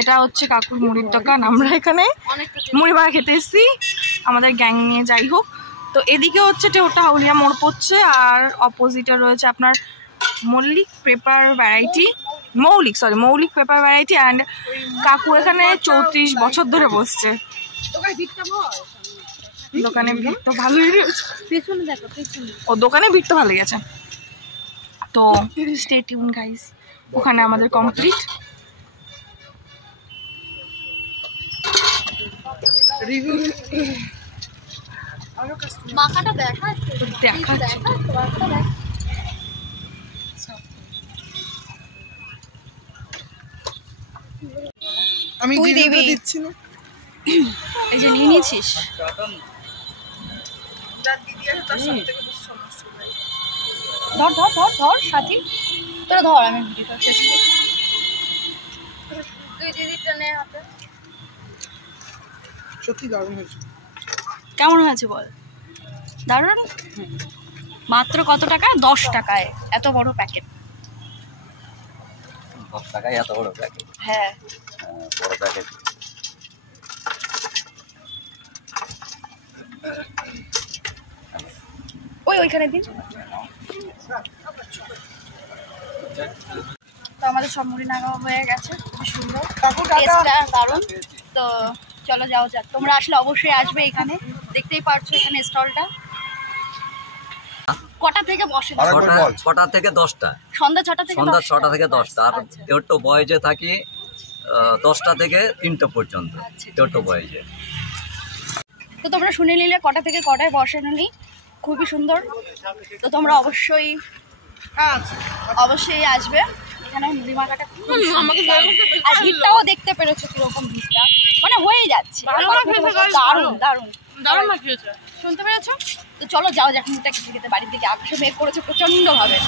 এটা হচ্ছে কাকুর মুড়ির দোকান। আমরা এখানে মুড়ি মারা খেতে এসেছি আমাদের গ্যাং নিয়ে, যাই হোক। তো এদিকে হচ্ছে টেউটা হাউলিয়া মোড় পড়ছে, আর অপোজিটে রয়েছে আপনার মৌলিক পেপার ভ্যারাইটি, মৌলিক পেপার ভ্যারাইটি। অ্যান্ড কাকু এখানে 34 বছর ধরে বসছে। দোকানে ভিড় তো ভালোই রয়েছে, ও দোকানে ভিড় তো ভালোই আছে। তো স্টে টিউন গাইস, ওখানে আমাদের কমপ্লিট। আমি দিচ্ছি না, এই যে নিয়ে নিয়েছিস। ধর ধর ধর ধর সাথী, তোরা ধর, আমি ভিডিওটা শেষ করি। সত্যি দারুণ হয়েছে। কেমন হয়েছে বল? দারুণ। মাত্র কত টাকা? 10 টাকায় এত বড় প্যাকেট। 10 টাকায় এত বড় প্যাকেট? হ্যাঁ, বড় প্যাকেট। ওইখানে দিন। তো আমাদের সব মুড়ি নাগা হয়ে গেছে, খুব সুন্দর, টেস্টটা দারুণ। তো চলো যাও যাক, তোমরা আসলে অবশ্যই আসবে এখানে, দেখতেই পারছো এখানে স্টলটা। কটা থেকে বসে? 6টা থেকে 10টা, সন্ধ্যা 6টা থেকে 10টা। আর টেউটো বয়েজে থাকি 10টা থেকে 3টা পর্যন্ত, টেউটো বয়েজে। তো তোমরা শুনে নিলে কটা থেকে কটায় বসেন উনি, খুবই সুন্দর। তো তোমরা অবশ্যই আসবে এখানে। মুড়ি মাখাটা আর ভিড়টাও দেখতে পেরেছো কিরকম ভিড়টা, মানে হয়ে যাচ্ছে দারুণ দারুণ দারুণ শুনতে পেরেছো। তো চলো যাও যাক, মুড়িটা খেতে খেতে বাড়ির দিকে। আকাশে মেঘ করেছে প্রচন্ড ভাবে।